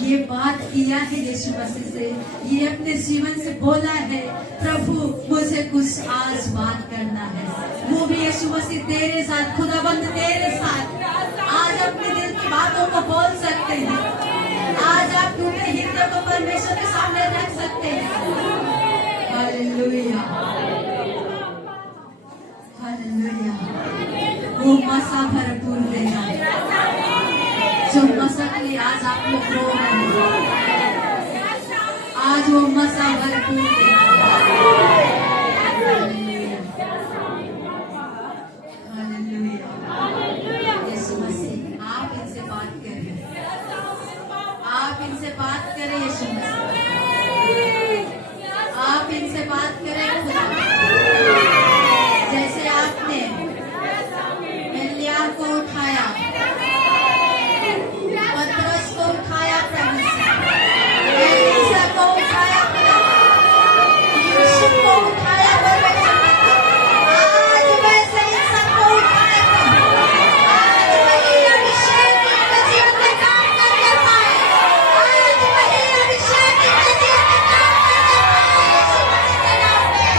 ये बात किया है यीशु मसीह से, ये अपने जीवन से बोला है, प्रभु मुझे कुछ आज बात करना है। वो भी यीशु मसीह तेरे साथ, खुदाबंद तेरे साथ आज अपने दिल की बातों को बोल सकते हैं। आज आप टूटे हृदय को परमेश्वर के सामने रख सकते हैं। Hallelujah, hallelujah. वो मसा भरपूर देगा जो मसा के लिए आज आप लोग रो रहे हैं। आज वो मसा भरपूर देगा। हालेलुया। यीशु मसीह आप इनसे बात करें, आप इनसे बात करें यीशु मसीह, आप इनसे बात करें खुदा। जैसे आपने एलिया को उठाया, पतरस को उठाया, प्रभु एलीशा को उठाया, यूसुफ को उठाया, आज वैसे ही सबको उठाया प्रभु। आज वही अभिषेक इनके जीवन में काम करने पाए, आज वही अभिषेक इनके जीवन में काम करने पाए। यीशु मसीह के नाम में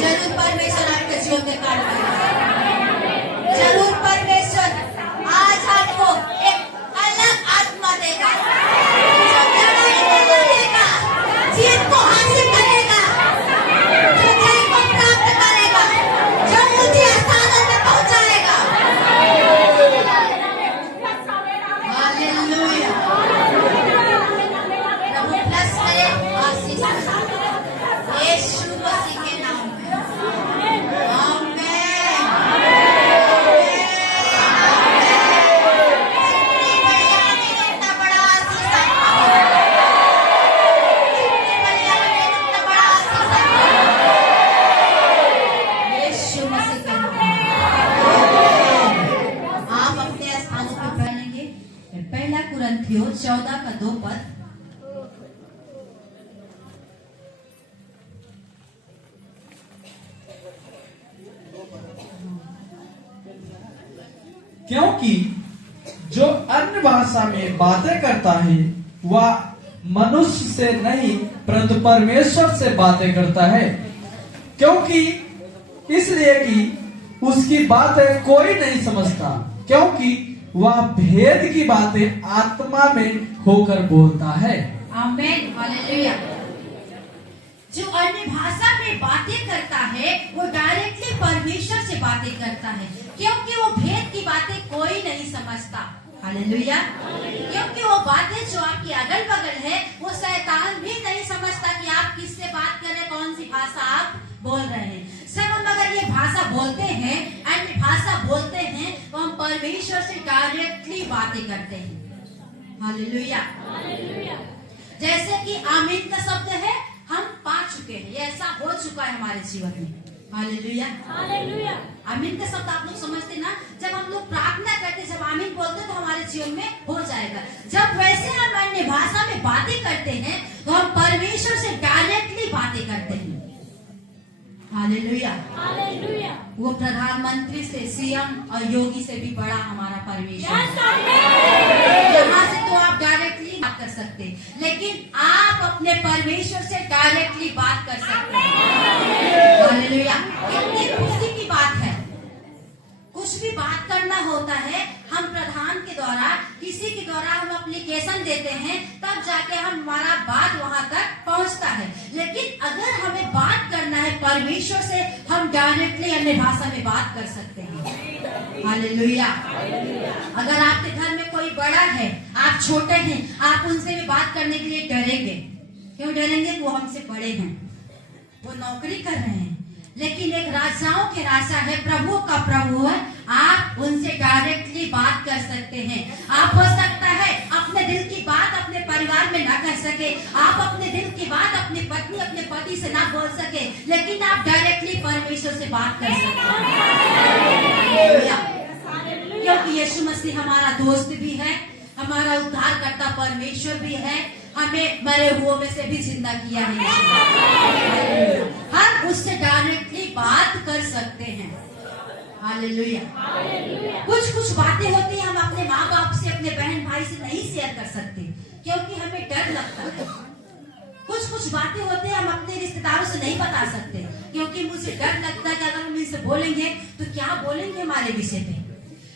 जरूर परमेश्वर आपके जीवन में कार्य करेगा। जरूर परमेश्वर आज आपको एक अलग आत्मा देगा जो लड़ाई में लड़ेगा, जीत को हासिल करेगा, जो जय को प्राप्त करेगा, जो ऊंची स्थानों में पहुंचाएगा। हालेलुया। प्रभु प्लस करे, आशीष करे। यीशु मसीह के नाम में आमीन। जितनी बड़ी हमें उतना बड़ा आशीष आता है। जितनी बड़ी हमें उतना बड़ा आशीष आता है। यीशु मसीह के नाम में आप अपने स्थानों पर पढ़ेंगे। पहला कुरिन्थियों 14:2 क्योंकि जो अन्य भाषा में बातें करता है वह मनुष्य से नहीं परंतु परमेश्वर से बातें करता है, क्योंकि इसलिए कि उसकी बातें कोई नहीं समझता, क्योंकि वह भेद की बातें आत्मा में होकर बोलता है। आमीन। हालेलुया। जो अन्य भाषा में बातें करता है वो डायरेक्टली परमेश्वर से बातें करता है, क्योंकि वो भेद की बातें कोई नहीं समझता। हालेलुया। क्योंकि वो बातें जो आपकी अगल बगल है वो शैतान भी नहीं समझता कि आप किससे बात कर रहे, कौन सी भाषा आप बोल रहे हैं। सब हम अगर ये भाषा बोलते हैं, अन्य भाषा बोलते हैं, तो हम परमेश्वर से डायरेक्टली बातें करते हैं। हालेलुया। जैसे कि आमीन का शब्द है, हम पा चुके हैं, ये ऐसा हो चुका है हमारे जीवन में। हालेलुया। आमीन का शब्द आप लोग समझते ना, जब हम लोग प्रार्थना करते, जब आमीन बोलते तो हमारे जीवन में हो जाएगा। जब वैसे हम अन्य भाषा में बातें करते हैं तो हम परमेश्वर से डायरेक्टली बातें करते हैं। हालेलुया। वो प्रधानमंत्री से, सीएम और योगी से भी बड़ा हमारा परमेश्वर। यहाँ से तो आप डायरेक्टली बात कर सकते, लेकिन आप अपने परमेश्वर से डायरेक्टली बात कर सकते हैं। हालेलुया। कितनी खुशी की बात है। कुछ भी बात करना होता है, हम प्रधान के द्वारा, किसी के द्वारा हम एप्लीकेशन देते हैं, तब जाके हमारा बात वहां तक पहुंचता है। लेकिन अगर हमें बात करना है परमेश्वर से, हम डायरेक्टली अन्य भाषा में बात कर सकते हैं। हालेलुया। अगर आपके घर में कोई बड़ा है, आप छोटे हैं, आप उनसे भी बात करने के लिए डरेंगे। क्यों डरेंगे? वो हमसे बड़े हैं, वो नौकरी कर रहे हैं, लेकिन एक राजाओं के राजा है, प्रभु का प्रभु है। आप उनसे डायरेक्टली बात कर सकते हैं। आप हो सकता है अपने दिल की बात अपने परिवार में ना कर सके, आप अपने दिल की बात अपनी पत्नी, अपने पति से ना बोल सके, लेकिन आप डायरेक्टली परमेश्वर से बात कर सकते हैं। क्योंकि यीशु मसीह हमारा दोस्त भी है, हमारा उद्धारकर्ता परमेश्वर भी है, हमें मरे हुओं में से भी जिंदा किया है। हम उससे डायरेक्टली बात कर सकते हैं। हालेलुया। कुछ बातें होती हैं हम अपने माँ बाप से, अपने बहन भाई से नहीं शेयर कर सकते, क्योंकि हमें डर लगता है। कुछ बातें होती हैं हम अपने रिश्तेदारों से नहीं बता सकते, क्योंकि मुझे डर लगता है कि अगर हम इनसे बोलेंगे तो क्या बोलेंगे हमारे विषय पे।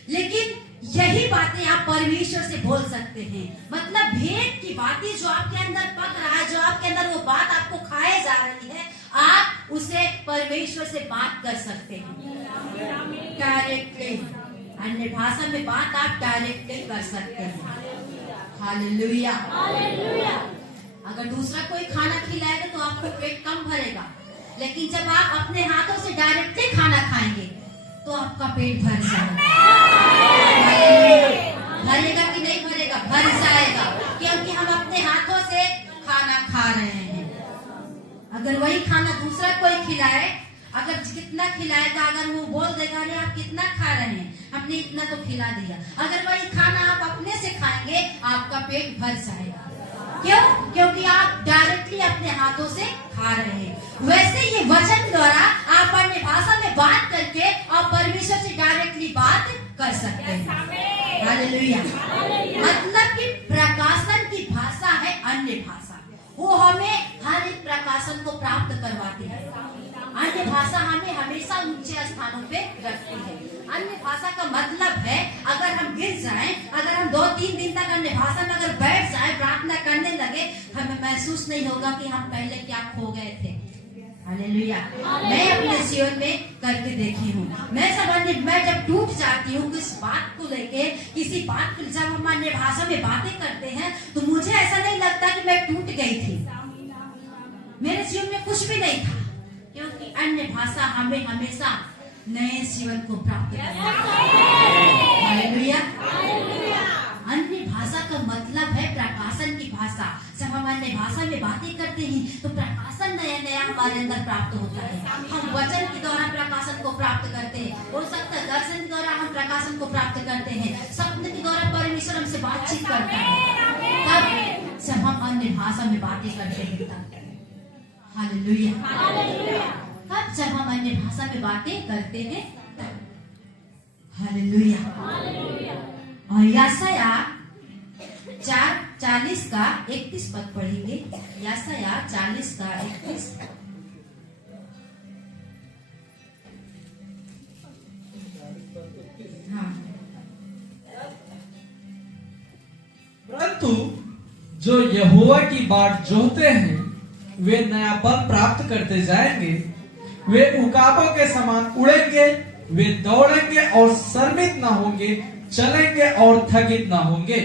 लेकिन यही बातें आप परमेश्वर से बोल सकते हैं। मतलब भेद की बातें जो आपके अंदर पक रहा है, जो आपके अंदर वो बात आपको खाए जा रही है, आप उसे परमेश्वर से बात कर सकते हैं डायरेक्टली। अन्य भाषा में बात आप डायरेक्टली कर सकते हैं। हालेलुया। अगर दूसरा कोई खाना खिलाएगा तो आपको पेट कम भरेगा, लेकिन जब आप अपने हाथों से डायरेक्टली खाना खाएंगे तो आपका पेट भर जाएगा। भरेगा कि नहीं भरेगा? भर जाएगा, क्योंकि हम अपने हाथों से खाना खा रहे हैं। अगर वही खाना दूसरा कोई खिलाए, अगर कितना खिलाएगा, अगर वो बोल देगा अरे आप कितना खा रहे हैं, हमने इतना तो खिला दिया, अगर वही खाना आप अपने से खाएंगे आपका पेट भर जाएगा। क्यों? क्योंकि आप डायरेक्टली अपने हाथों से खा रहे हैं। वैसे ये वचन द्वारा आप अन्य भाषा में बात करके और परमेश्वर से डायरेक्टली बात कर सकते हैं। हालेलुया। मतलब कि प्रकाशन की भाषा है अन्य भाषा, वो हमें हर एक प्रकाशन को प्राप्त करवाती है। अन्य भाषा हमें हमेशा ऊंचे स्थानों पे रखती है। अन्य भाषा का मतलब है अगर हम गिर जाएं, अगर हम 2-3 दिन तक अन्य भाषा में अगर बैठ जाएं, प्रार्थना करने लगे, हमें महसूस नहीं होगा कि हम पहले क्या खो गए थे। हालेलुया। मैं अपने जीवन में करके देखी हूँ। मैं जब टूट जाती हूँ किस बात को लेके, किसी बात को, जब हम अन्य भाषा में बातें करते हैं तो मुझे ऐसा नहीं लगता कि मैं टूट गई थी, मेरे जीवन में कुछ भी नहीं था, क्योंकि अन्य भाषा हमें हमेशा नए जीवन को प्राप्त करता है। हालेलुया। अन्य भाषा का मतलब है प्रकाशन की भाषा। जब हम अन्य भाषा में बातें करते हैं तो प्रकाशन नया नया हमारे अंदर प्राप्त होता है। हम वचन के द्वारा प्रकाशन को प्राप्त करते हैं, हो सकता है दर्शन के द्वारा हम प्रकाशन को प्राप्त करते हैं, सपने के द्वारा परमेश्वर हमसे बातचीत करता है। तब जब हम अन्य भाषा में बातें करते हैं तब। हालेलुया। तब जब हम अन्य भाषा में बातें करते हैं तब। हालेलुया। और यशाया 4:40 का 31 पद पढ़ेंगे। यशाया 40 का 31। हाँ। परंतु जो यहोवा की बाट जोहते हैं वे नया बल प्राप्त करते जाएंगे। वे उकाबों के समान उड़ेंगे, वे दौड़ेंगे और शर्मित ना होंगे, चलेंगे और थकित ना होंगे।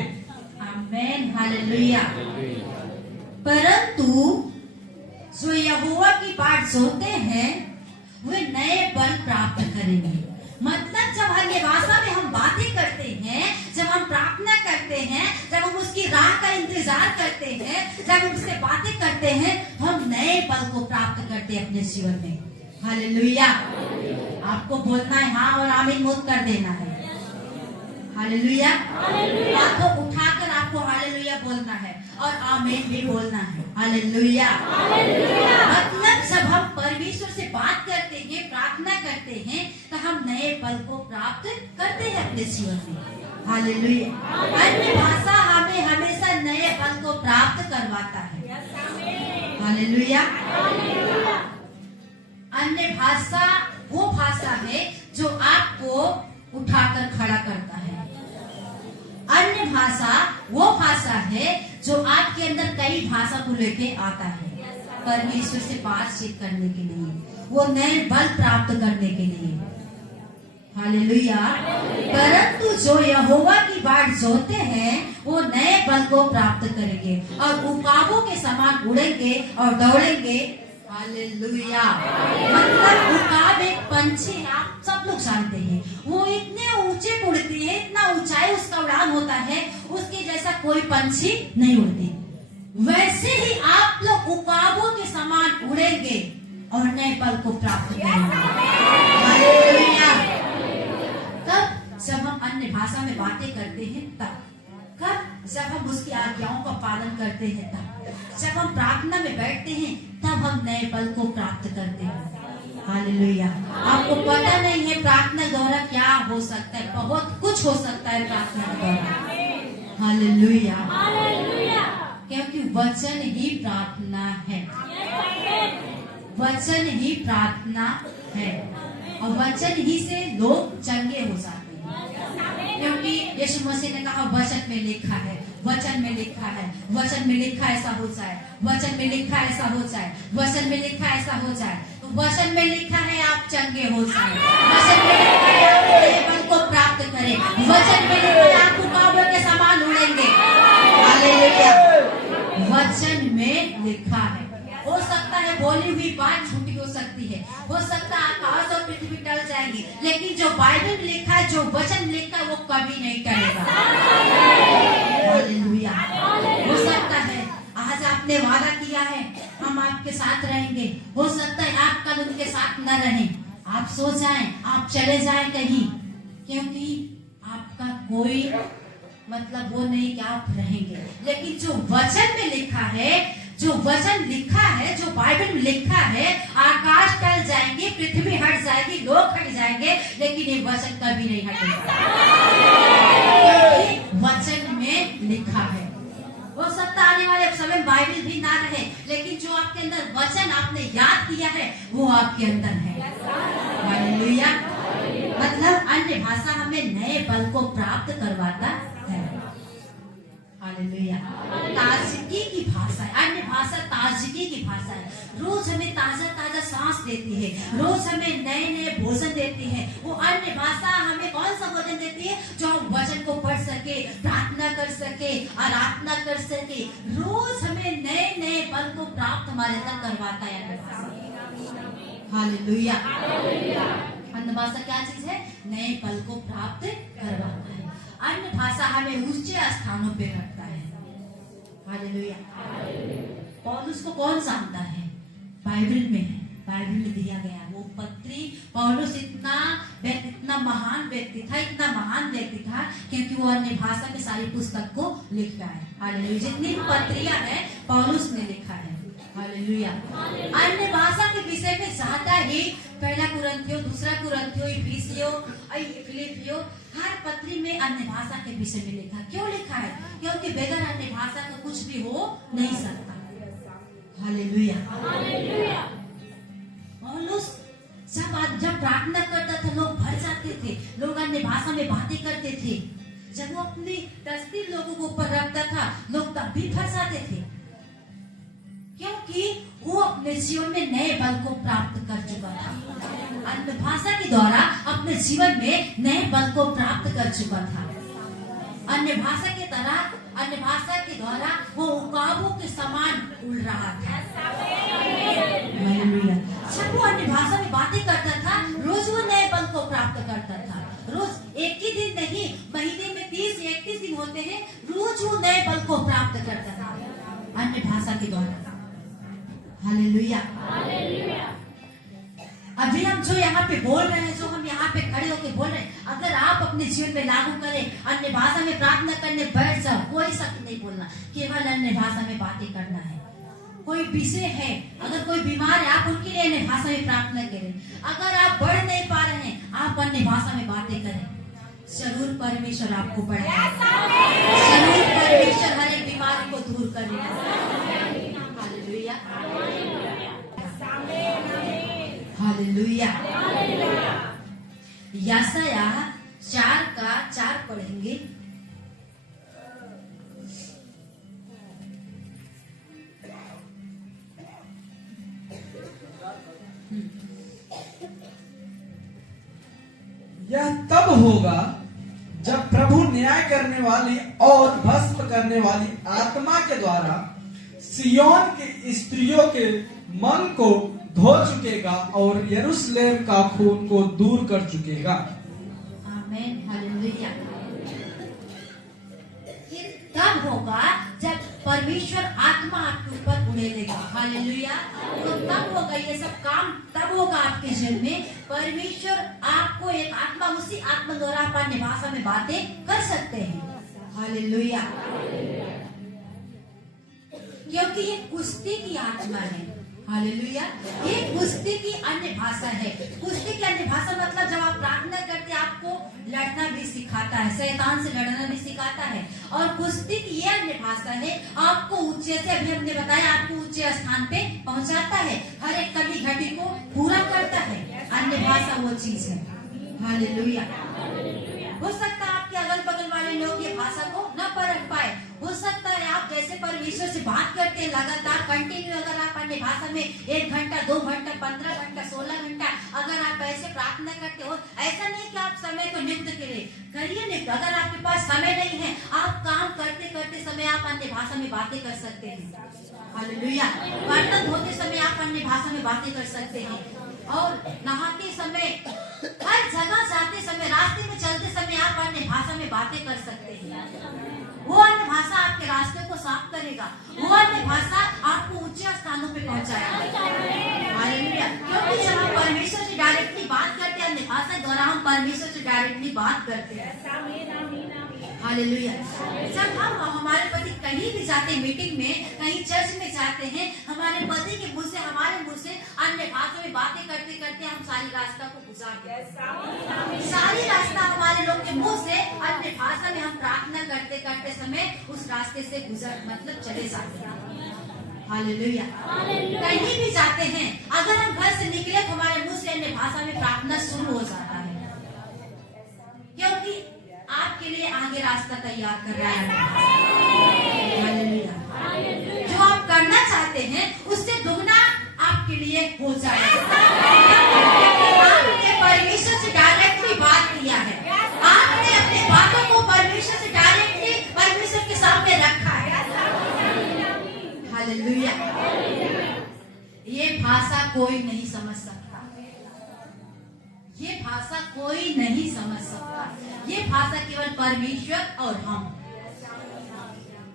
आमेन। हालेलुया। परंतु जो यहोवा की बाट जोहते हैं वे नए बल प्राप्त करेंगे। मतलब जब अन्य भाषा में हम बातें करते हैं, जब हम प्रार्थना करते हैं, जब हम उसकी राह का इंतजार करते हैं, जब हम उससे बातें करते हैं, हम नए बल को प्राप्त करते हैं अपने जीवन में। हालेलुया। आपको बोलना है हाँ और आमीन मत कर देना है। हालेलुया। हाथों उठाकर आपको हालेलुया बोलना है और आमीन भी बोलना है। हालेलुया। मतलब जब हम परमेश्वर से बात करते हैं, प्रार्थना करते हैं, तो हम नए बल को प्राप्त करते हैं अपने जीवन में। हालेलुया। अन्य भाषा हमें हमेशा नए बल को प्राप्त करवाता है। हालेलुया। अन्य भाषा वो भाषा है जो आपको उठाकर खड़ा करता है। अन्य भाषा वो भाषा है जो आपके अंदर कई भाषा को लेके आता है, परमेश्वर से बातचीत करने के लिए, वो नए बल प्राप्त करने के लिए। हालेलुया। परंतु जो यहोवा की बाट जोहते हैं वो नए बल को प्राप्त करेंगे और उकाबों के समान उड़ेंगे और दौड़ेंगे। हालेलुया। मतलब उकाब एक पंछी है, आप सब लोग जानते हैं, वो इतने ऊंचे उड़ती है, इतना ऊंचाई उसका उड़ान होता है, उसके जैसा कोई पंछी नहीं उड़ती। वैसे ही आप लोग उकाबों के समान उड़ेंगे और नए बल को प्राप्त करेंगे। हालेलुया। तब जब हम अन्य भाषा में बातें करते हैं तब, कब जब हम उसकी आज्ञाओं का पालन करते हैं तब, जब हम प्रार्थना में बैठते हैं तब हम नए बल को प्राप्त करते हैं। हालेलुया। आपको पता नहीं है प्रार्थना द्वारा क्या हो सकता है, बहुत कुछ हो सकता है प्रार्थना द्वारा। हालेलुया। क्योंकि वचन ही प्रार्थना है, वचन ही प्रार्थना है और वचन ही से लोग चंगे हो जाते हैं। क्योंकि यीशु मसीह ने कहा वचन में लिखा है, वचन में लिखा है, वचन में लिखा ऐसा हो जाए, वचन में लिखा ऐसा हो जाए, वचन में लिखा ऐसा हो जाए। तो वचन में लिखा है आप चंगे हो जाए, वचन में लिखा है आप नए बल को प्राप्त करें, वचन में लिखा है आप उकाबों के समान उड़ेंगे। हालेलुया। वचन में लिखा है। हो सकता है बोली हुई बात झूठी हो सकती है, हो सकता है आकाश और पृथ्वी टल जाएंगी, लेकिन जो बाइबल में लिखा है, जो वचन में लिखा है, वो कभी नहीं टलेगा। हालेलुया। हो सकता है आज आपने वादा किया है हम आपके साथ रहेंगे, हो सकता है आप कल उनके साथ न रहें, आप सो जाएं, आप चले जाएं कहीं, क्योंकि आपका कोई मतलब वो नहीं कि आप रहेंगे। लेकिन जो वचन में लिखा है, जो वचन लिखा है, जो बाइबल में लिखा है, आकाश टल जाएंगे, पृथ्वी हट जाएगी, लोग हट जाएंगे, लेकिन ये वचन कभी नहीं हटेगा, क्योंकि वचन में लिखा है। हो सकता आने वाले समय में बाइबल भी ना रहे, लेकिन जो आपके अंदर वचन आपने याद किया है वो आपके अंदर है। हालेलुया। मतलब अन्य भाषा हमें नए बल को प्राप्त करवाता है। हालेलुया। ताजगी की भाषा है, अन्य भाषा ताजगी की भाषा है। रोज हमें ताजा ताजा सांस देती है, रोज हमें नए नए भोजन देती है। वो अन्य भाषा हमें कौन सा भोजन देती है? जो हम वचन को पढ़ सके, प्रार्थना कर सके, आराधना कर सके। रोज हमें नए नए बल को प्राप्त हमारे तक करवाता है। हालेलुया। अन्य भाषा क्या चीज है? नए बल को प्राप्त करवाता है। अन्य भाषा हमें ऊंचे स्थानों पे रखता है। हालेलुया। पौलुस को कौन जानता है? बाइबल में है, बाइबल में दिया गया है वो पत्री। पौलुस इतना महान व्यक्ति था, इतना महान व्यक्ति था क्योंकि वो अन्य भाषा में सारी पुस्तक को लिखता है। हालेलुया। जितनी पत्रियां हैं पौलुस ने लिखा है। हालेलुया। अन्य भाषा के विषय में ज्यादा ही पहला कुरिन्थियों, दूसरा कुरिन्थियों, इफिसियों, फिलिपियों, हर पत्री में अन्य भाषा के विषय में लिखा। क्यों लिखा है? क्योंकि बगैर अन्य भाषा का कुछ भी हो नहीं सकता। हालेलुया। पौलुस जब प्रार्थना करता था लोग भर जाते थे, लोग अन्य भाषा में बातें करते थे। जब वो अपनी तस्वीर लोगों को ऊपर रखता था लोग तब भी भर जाते थे, क्योंकि वो अपने जीवन में नए बल को प्राप्त कर चुका था। अन्य भाषा के द्वारा अपने जीवन में नए बल को प्राप्त कर चुका था। अन्य भाषा के तरह, अन्य भाषा के द्वारा वो उकाबों के समान उड़ रहा था। जब वो अन्य भाषा में बातें करता था रोज वो नए बल को प्राप्त करता था। रोज एक ही दिन नहीं, महीने में 30-31 दिन होते हैं, रोज वो नए बल को प्राप्त करता था अन्य भाषा के द्वारा। हालेलुया। अभी हम जो यहाँ पे बोल रहे हैं, जो हम यहाँ पे खड़े होके बोल रहे हैं, अगर आप अपने जीवन में लागू करें, अन्य भाषा में प्रार्थना करने बैठ जाओ, कोई शब्द नहीं बोलना, केवल अन्य भाषा में बातें करना है। कोई विषय है, अगर कोई बीमार है आप उनके लिए अन्य भाषा में प्रार्थना करें। अगर आप बढ़ नहीं पा रहे हैं आप अन्य भाषा में बातें करें, जरूर परमेश्वर आपको बढ़ाएगा। जरूर परमेश्वर हर एक बीमारी को दूर करेगा। हालेलुया। हालेलुया। यशाया 4:4 पढ़ेंगे। यह तब होगा जब प्रभु न्याय करने वाली और भस्म करने वाली आत्मा के द्वारा सियोन की स्त्रियों के मन को धो चुकेगा और यरूशलेम का खून को दूर कर चुकेगा। आमीन। हालेलुया। ये तब होगा जब परमेश्वर आत्मा आपके ऊपर उड़ेलेगा। हालेलुया। तो तब होगा, ये सब काम तब होगा आपके जीवन में। परमेश्वर आपको एक आत्मा, उसी आत्मा द्वारा आप अन्य भाषा में बातें कर सकते हैं। हालेलुया। क्योंकि ये कुश्ती की आत्मा है। हालेलुया। ये कुश्ती की अन्य भाषा है। कुश्ती की अन्य भाषा मतलब जब आप प्रार्थना करते हैं आपको लड़ना भी सिखाता है, शैतान से लड़ना भी सिखाता है। और कुश्ती की ये अन्य भाषा है, आपको ऊंचे से, अभी हमने बताया, आपको ऊंचे स्थान पे पहुंचाता है, हर एक कमी घटी को पूरा करता है। अन्य भाषा वो चीज है। हालेलुया। हो सकता है आपके अगल बगल वाले लोग ये भाषा को न परख पाए। हो सकता है आप जैसे परमेश्वर से बात करते हैं लगातार कंटिन्यू, अगर आप अन्य भाषा में 1 घंटा, 2 घंटा, 15 घंटा, 16 घंटा अगर आप ऐसे प्रार्थना करते हो, ऐसा नहीं कि आप समय को नियुक्त करिए नहीं। अगर आपके पास समय नहीं है, आप काम करते करते समय आप अन्य भाषा में बातें कर सकते हैं। हालेलुया। बर्तन धोते समय आप अन्य भाषा में बातें कर सकते हैं, और नहाते समय, हर जगह जाते समय, रास्ते में चलते समय आप अन्य भाषा में बातें कर सकते हैं। वो अन्य भाषा आपके रास्ते को साफ करेगा, वो अन्य भाषा आपको ऊंचे स्थानों पे पहुंचाएगा। हालेलुया। क्योंकि जब हम परमेश्वर से डायरेक्टली बात करते हैं, अन्य भाषा द्वारा हम परमेश्वर से डायरेक्टली बात करते हैं। हालेलुया। जब हम हमारे पति कहीं भी जाते हैं, मीटिंग में, कहीं चर्च में जाते हैं, हमारे पति के मुंह से, हमारे मुंह से अन्य भाषा में बातें करते करते हम सारी रास्ता को गुजार देते। सारी रास्ता हमारे लोग के मुंह से अन्य भाषा में हम प्रार्थना करते करते समय उस रास्ते से गुजर मतलब चले जाते हैं। हालेलुया। कहीं भी जाते हैं, अगर हम घर से निकले तो हमारे मुंह से अन्य भाषा में प्रार्थना शुरू हो जाता है, क्योंकि आपके लिए आगे रास्ता तैयार कर रहा है। हालेलुया। जो आप करना चाहते हैं उससे दुगना आपके लिए हो जाएगा। आपने परमेश्वर से डायरेक्टली बात किया है, आपने अपनी बातों को परमेश्वर से डायरेक्टली परमेश्वर के सामने रखा है। हालेलुया। ये भाषा कोई नहीं समझ सकता, ये भाषा कोई नहीं समझ सकता। ये भाषा केवल परमेश्वर और हम।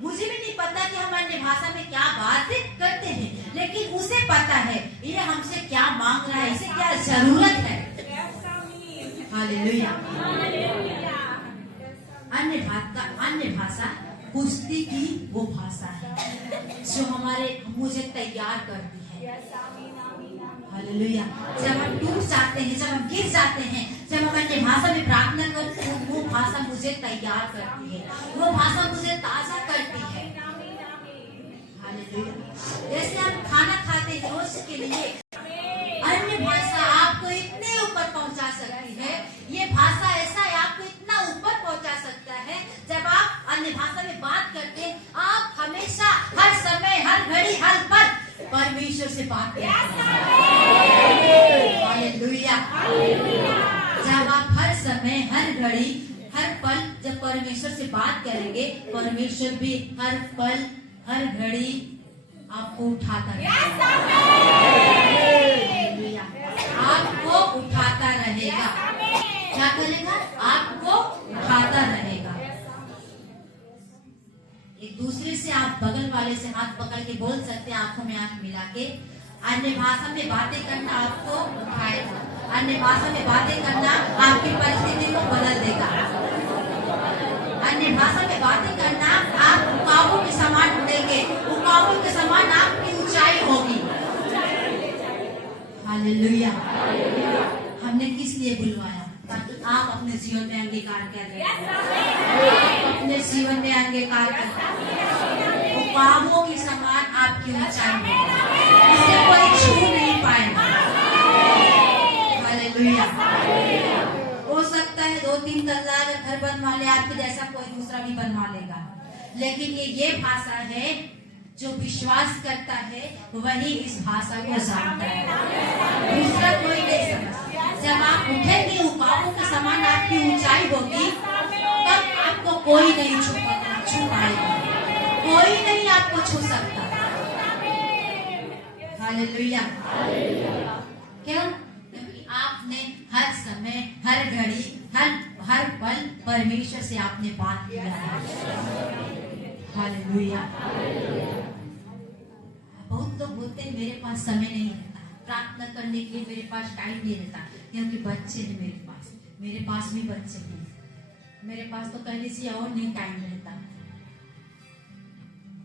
मुझे भी नहीं पता कि हम अन्य भाषा में क्या बात करते हैं, लेकिन उसे पता है ये हमसे क्या मांग रहा है, इसे क्या जरूरत है। हालेलुया। अन्य भाषा कुश्ती की वो भाषा है जो मुझे तैयार करती है। हालेलुया। जब हम टूट जाते हैं, जब हम गिर जाते हैं, जब हम अन्य भाषा में प्रार्थना करते हैं, वो भाषा मुझे तैयार करती है, वो भाषा मुझे ताजा करती है। हालेलुया। जैसे हम खाना खाते हैं रोज के लिए, अन्य भाषा आपको इतने ऊपर पहुंचा सकती है। ये भाषा ऐसा है, आपको इतना ऊपर पहुंचा सकता है। जब आप अन्य भाषा में बात करते हैं, आप हमेशा, हर समय, हर घड़ी, हर पल परमेश्वर से बात करते हैं। हालेलुया। जब आप हर समय, हर घड़ी, हर पल जब परमेश्वर से बात करेंगे, परमेश्वर भी हर पल, हर घड़ी आपको उठाता रहेगा। हालेलुया। आपको उठाता रहेगा। क्या करेगा? आपको उठाता रहेगा। एक दूसरे से आप बगल वाले से हाथ पकड़ के बोल सकते हैं, आंखों में आंख मिला के, अन्य भाषा में बातें करना आपको उठाएगा। अन्य भाषा में बातें करना आपकी परिस्थिति को बदल देगा। अन्य भाषा में बातें करना आप उकाबों के समान उड़ेंगे, उकाबों के समान आपकी ऊंचाई होगी। हालेलुया। हमने किस लिए बुलवाया? ताकि आप अपने जीवन में अंगीकार करें। आप अपने जीवन में अंगीकार करें। उकाबों के समान आपकी ऊंचाई होगी, इसे कोई छू नहीं पाएगा। हालेलुया। हो सकता है 2-3 तल्ला अगर घर बनवा ले, आपके जैसा कोई दूसरा भी बनवा लेगा, लेकिन ये भाषा है जो विश्वास करता है वही इस भाषा को जानता है, दूसरा कोई नहीं समझता। जब आप उठेंगे, उकाबों के समान आपकी ऊंचाई होगी, तब आपको कोई नहीं छू पाएगा, कोई नहीं आपको छू सकता। हालेलुया। क्यों? क्योंकि आपने हर समय, हर घड़ी, हर पल परमेश्वर से आपने बात किया है। हालेलुया। बहुत लोग बोलते हैं मेरे पास समय नहीं रहता, प्रार्थना करने के लिए मेरे पास टाइम नहीं रहता, क्योंकि बच्चे हैं मेरे पास भी बच्चे हैं, मेरे पास तो कहने से और नहीं टाइम रहता।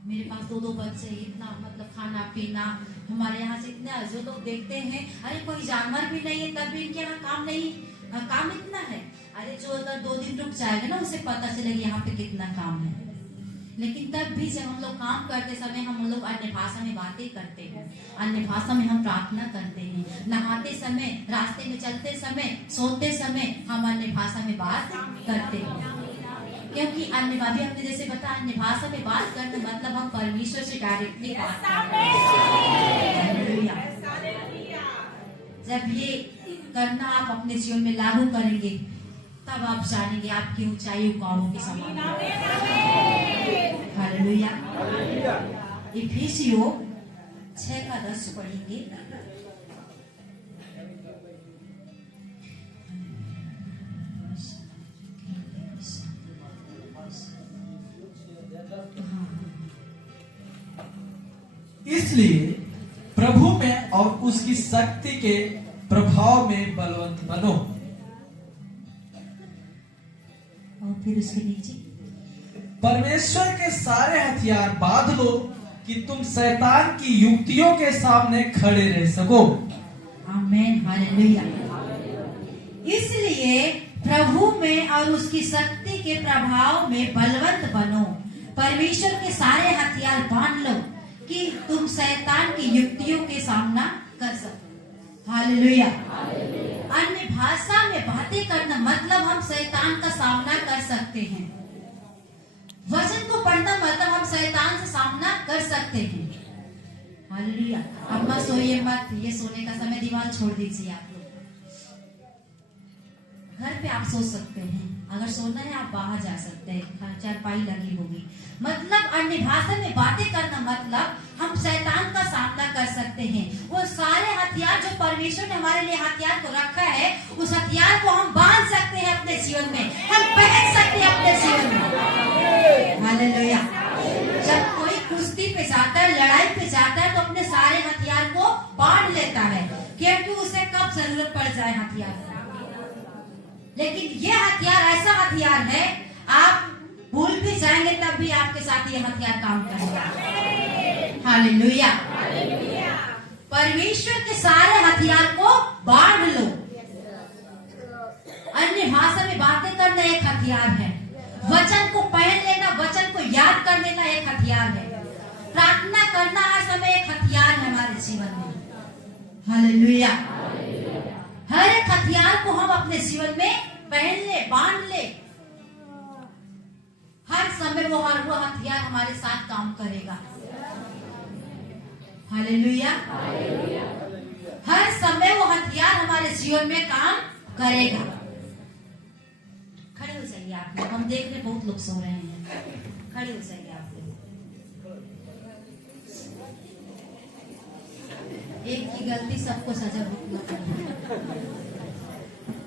मेरे पास 2 बच्चे, इतना मतलब खाना पीना, हमारे यहाँ से इतना, जो लोग देखते हैं अरे कोई जानवर भी नहीं है तब भी इनके यहाँ काम इतना है। अरे जो अगर 2 दिन रुक जाएगा ना, उसे पता चलेगा यहाँ पे कितना काम है। लेकिन तब भी जब हम लोग काम करते समय हम लोग अन्य भाषा में बातें करते हैं, अन्य भाषा में हम प्रार्थना करते हैं, नहाते समय, रास्ते में चलते समय, सोते समय हम अन्य भाषा में बात करते हैं। क्योंकि अन्य भाभी हमने जैसे बता, अन्य भाषा में बात करने मतलब हम परमेश्वर से डायरेक्टली बात करते हैं। जब ये करना आप अपने जीवन में लागू करेंगे, तब आप जानेंगे आपकी ऊंचाई उकाबों के समान। हालेलुया। इफिसियों 6:10 पढ़ेंगे। इसलिए प्रभु में और उसकी शक्ति के प्रभाव में बलवंत बनो। और फिर उसके नीचे परमेश्वर के सारे हथियार बांध लो कि तुम शैतान की युक्तियों के सामने खड़े रह सको। आमीन, हालेलुया। इसलिए प्रभु में और उसकी शक्ति के प्रभाव में बलवंत बनो। परमेश्वर के सारे हथियार बांध लो कि तुम शैतान की युक्तियों के सामना कर सको। हालेलुया। अन्य भाषा में बातें करना मतलब हम शैतान का सामना कर सकते हैं। वचन को पढ़ना मतलब हम शैतान से सामना कर सकते हैं। हालेलुया। अब मत सोइए मत, ये सोने का समय, दीवार छोड़ दीजिए। आप लोग घर पे आप सो सकते हैं, अगर सोना है आप बाहर जा सकते हैं, चारपाई लगी होगी। मतलब अन्य भाषा में बातें करना मतलब हम शैतान का सामना कर सकते हैं। वो सारे हथियार जो परमेश्वर ने हमारे लिए हथियार को रखा है, उस हथियार को हम बांध सकते हैं अपने जीवन में, हम पहन सकते हैं अपने जीवन में। हालेलुया। जब कोई कुश्ती पे जाता है, लड़ाई पे जाता है, तो अपने सारे हथियार को बांध लेता है, क्योंकि उसे कब जरूरत पड़ जाए हथियार। लेकिन ये हथियार ऐसा हथियार है, आप भूल भी जाएंगे तब भी आपके साथ ये हथियार काम करेगा। हालेलुया। परमेश्वर के सारे हथियार को बांध लो। अन्य भाषा में बातें करना एक हथियार है। वचन को पहन लेना, वचन को याद कर लेना एक हथियार है। प्रार्थना करना हर समय एक हथियार है हमारे जीवन में। हालेलुया। हर एक हथियार को हम अपने जीवन में पहन ले, बांध ले। हर समय वो हथियार हमारे साथ काम करेगा। हालेलुया। हर समय वो हथियार हमारे जीवन में काम करेगा। खड़े हो जाइए आप लोग, हम देख रहे बहुत लोग सो रहे हैं। खड़े हो जाइए आप लोग। एक की गलती सबको सजा भुगतना पड़ेगा।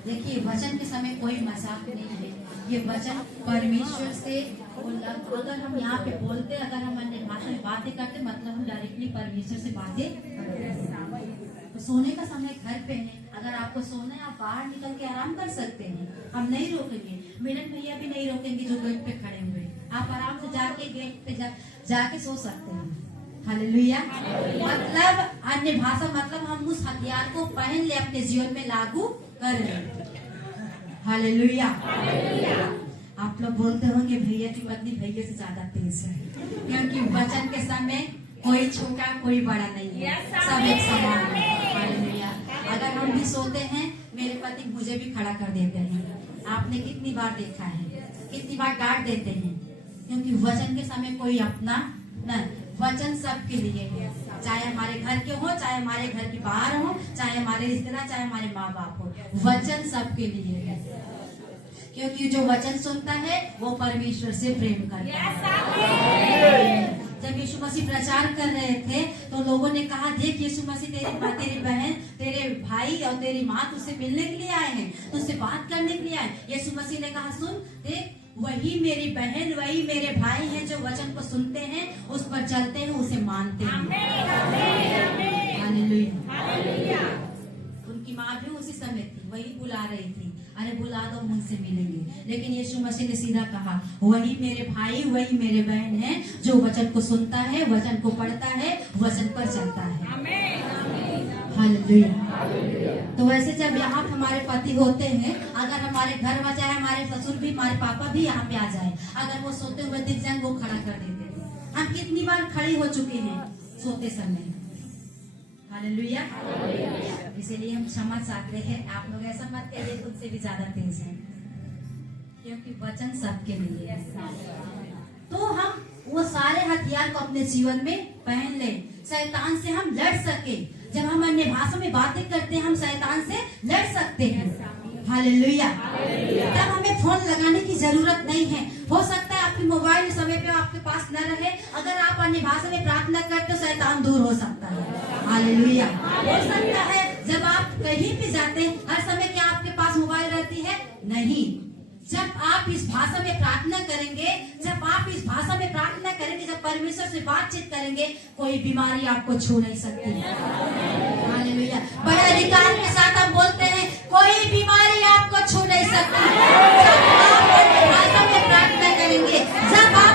देखिए, वचन के समय कोई मजाक नहीं है। ये वचन परमेश्वर से, अगर हम यहाँ पे बोलते, अगर हम अन्य भाषा में बातें करते, मतलब हम डायरेक्टली परमेश्वर से बातें करते। तो सोने का समय घर पे है, अगर आपको सोना है आप बाहर निकल के आराम कर सकते हैं, हम नहीं रोकेंगे। मिलन भैया भी नहीं रोकेंगे जो गेट पे खड़े हुए, आप आराम से जाके गेट पे जाके सो सकते हैं। हालेलुया। मतलब अन्य भाषा मतलब हम उस हथियार को पहन ले, अपने जीवन में लागू कर ले। हालेलुया। आप लोग बोलते होंगे भैया की पत्नी भैया से ज्यादा तेज है, क्योंकि वचन के समय कोई छोटा कोई बड़ा नहीं है, सब एक समान है। हालेलुया। अगर हम भी सोते हैं, मेरे पति मुझे भी खड़ा कर देते हैं। आपने कितनी बार देखा है, कितनी बार डांट देते हैं, क्योंकि वचन के समय कोई अपना न, वचन सबके लिए है। चाहे हमारे घर के हो, चाहे हमारे घर के बाहर हो, चाहे हमारे रिश्तेदार, चाहे हमारे माँ बाप हो, वचन सबके लिए है। क्योंकि जो वचन सुनता है वो परमेश्वर से प्रेम करता है। जब यीशु मसीह प्रचार कर रहे थे तो लोगों ने कहा, देख यीशु मसीह तेरी बहन, तेरे भाई और तेरी माँ तुझसे मिलने के लिए आए हैं, तुझसे बात करने के लिए आए। यीशु मसीह ने कहा, सुन देख, वही मेरी बहन, वही मेरे भाई हैं जो वचन को सुनते हैं, उस पर चलते हैं, उसे मानते हैं। हालेलुया। उनकी माँ भी उसी समय थी, वही बुला रही थी, अरे बुला दो, मुझसे मिलेंगे। लेकिन यीशु मसीह ने सीधा कहा, वही मेरे भाई, वही मेरे बहन है जो वचन को सुनता है, वचन को पढ़ता है, वचन पर चलता है। हालेलुया। तो वैसे जब यहाँ हमारे पति होते हैं, अगर हमारे घर में चाहे हमारे ससुर भी, हमारे पापा भी यहाँ पे आ जाए, अगर वो सोते हुए दिख जाए, वो खड़ा कर देते थे। हम कितनी बार खड़ी हो चुके हैं सोते समय। हालेलुया। इसीलिए हम क्षमा चाहते हैं, आप लोग ऐसा मत कहिए खुद से भी ज्यादा तेज हैं, क्योंकि वचन सबके लिए है। तो हम वो सारे हथियार को अपने जीवन में पहन ले, शैतान से हम लड़ सके। जब हम अन्य भाषा में बातें करते हैं, हम शैतान से लड़ सकते हैं। हालेलुया। तब हमें फोन लगाने की जरूरत नहीं है। हो सकता है आपकी मोबाइल समय पे आपके पास न रहे, अगर आप अन्य भाषा में प्रार्थना करते हो, शैतान दूर हो सकता है। हालेलुया। हो सकता है जब आप कहीं भी जाते हैं, हर समय क्या आपके पास मोबाइल रहती है? नहीं। जब आप इस भाषा में प्रार्थना करेंगे, जब आप इस भाषा में प्रार्थना करेंगे, जब परमेश्वर से बातचीत करेंगे, कोई बीमारी आपको छू नहीं सकती। हालेलुया। बड़े अधिकार के साथ हम बोलते हैं, कोई बीमारी आपको छू नहीं सकती। जब आप भाषा में प्रार्थना करेंगे, जब आप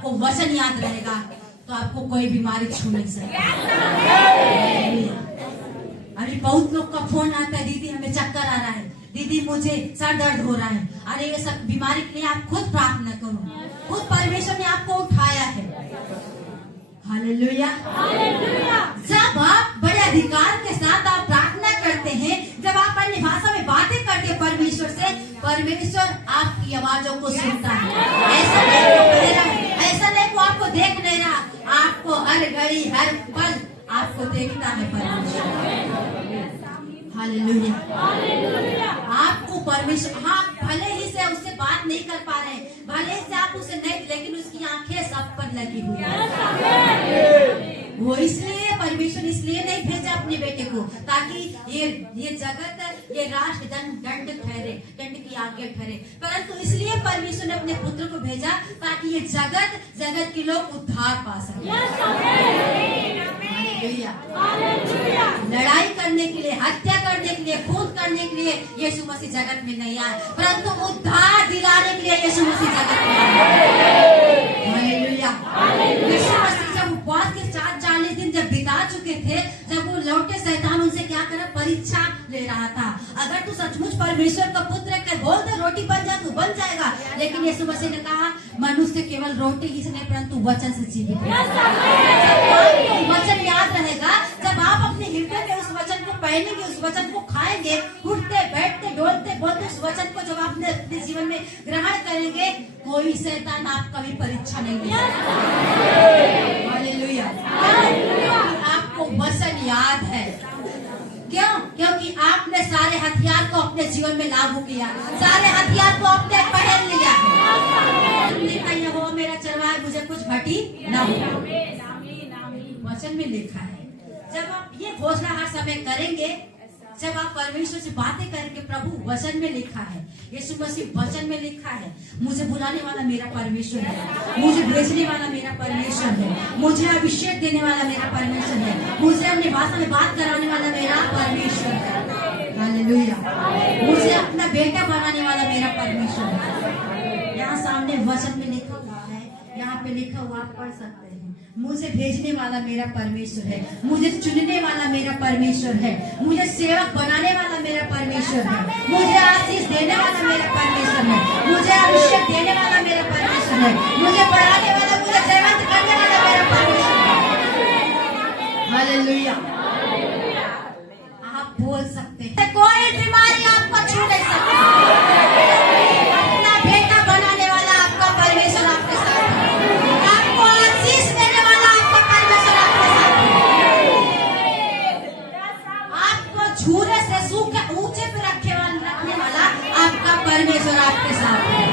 आपको वचन याद रहेगा तो आपको कोई बीमारी छू नहीं सकती। अभी बहुत लोग का फोन आता है, दीदी हमें चक्कर आ रहा है, दीदी मुझे सर दर्द हो रहा है। अरे ये सब बीमारी के लिए आप खुद प्रार्थना करो, खुद परमेश्वर ने आपको उठाया है। हालेलुया। जब आप बड़े अधिकार के साथ आप प्रार्थना करते हैं, जब आप अन्य भाषा में बातें करते हैं परमेश्वर से, परमेश्वर आपकी आवाजों को सुनता है। ऐसा नहीं वो कह रहा है, ऐसा नहीं वो आपको देख नहीं रहा, आपको हर घड़ी हर पल आपको देखता है परमेश्वर। हालेलुया। आपको परमेश्वर, हाँ भले ही से उससे बात नहीं कर पा रहे, भले से आप उसे नहीं, लेकिन उसकी आंखें सब पर लगी हुई है। वो इसलिए परमेश्वर इसलिए नहीं भेजा अपने बेटे को ताकि ये जगत ये राष्ट्र दंड ठहरे, दंड की आज्ञा ठहरे, परंतु इसलिए परमेश्वर ने अपने पुत्र को भेजा ताकि ये जगत के लोग उद्धार पा सके। लड़ाई करने के लिए, हत्या करने के लिए, खून करने के लिए यीशु मसीह जगत में नहीं आए, परंतु उद्धार दिलाने के लिए यीशु मसीह जगत में आए। हालेलुया। यीशु मसीह जब उपवास के 40 दिन जब बिता चुके थे, जब वो लौटे, शैतान उनसे क्या करे, परीक्षा ले रहा था। अगर तू सचमुच परमेश्वर का पुत्र है, बोल दे रोटी बन जा, तू बन जाएगा। लेकिन यीशु मसीह ने कहा मनुष्य केवल रोटी ही से नहीं परंतु वचन से जीवित है। आपको वचन याद रहेगा, जब आप अपने हृदय में उस वचन को पहनेंगे, उस वचन को खाएंगे, उठते बैठते डोलते बोलते उस वचन को जब आपने अपने जीवन में ग्रहण करेंगे, कोई शैतान आपका भी परीक्षा नहीं ले सकता। हालेलुया। आपको वचन याद है, क्यों? क्योंकि आपने सारे हथियार को अपने जीवन में लागू किया, सारे हथियार को आपने पहन लिया है। यहोवा मेरा चरवाहा, मुझे कुछ घटी न हो, वचन में लिखा है। जब आप ये घोषणा हर समय करेंगे, जब आप परमेश्वर से बातें करेंगे, प्रभु वचन में लिखा है, यीशु मसीह वचन में लिखा है, मुझे बुलाने वाला मेरा परमेश्वर है, मुझे भेजने वाला मेरा परमेश्वर है, मुझे अभिषेक देने वाला मेरा परमेश्वर है, मुझे अपनी भाषा में बात कराने वाला मेरा परमेश्वर है। हालेलुया। मुझे अपना बेटा बनाने वाला मेरा परमेश्वर है। यहाँ सामने वचन में लिखा हुआ है, यहाँ पे लिखा हुआ आप पढ़ सकते हैं, मुझे भेजने वाला मेरा परमेश्वर है, मुझे चुनने वाला मेरा परमेश्वर है, मुझे सेवक बनाने वाला मेरा परमेश्वर है, मुझे आशीष देने वाला मेरा परमेश्वर है, मुझे अभिषेक देने वाला मेरा परमेश्वर है, मुझे बढ़ाने वाला, मुझे जयवंत करने वाला मेरा परमेश्वर है। हालेलुया। आप बोल सकते हैं, कोई बीमारी आपको छू नहीं सकती। अपना बेटा बनाने वाला आपका परमेश्वर आपके साथ है, आपको आशीष देने वाला आपका परमेश्वर आपके साथ है, आपको छूने से सूखे ऊंचे पे रखने वाला आपका परमेश्वर आपके साथ है,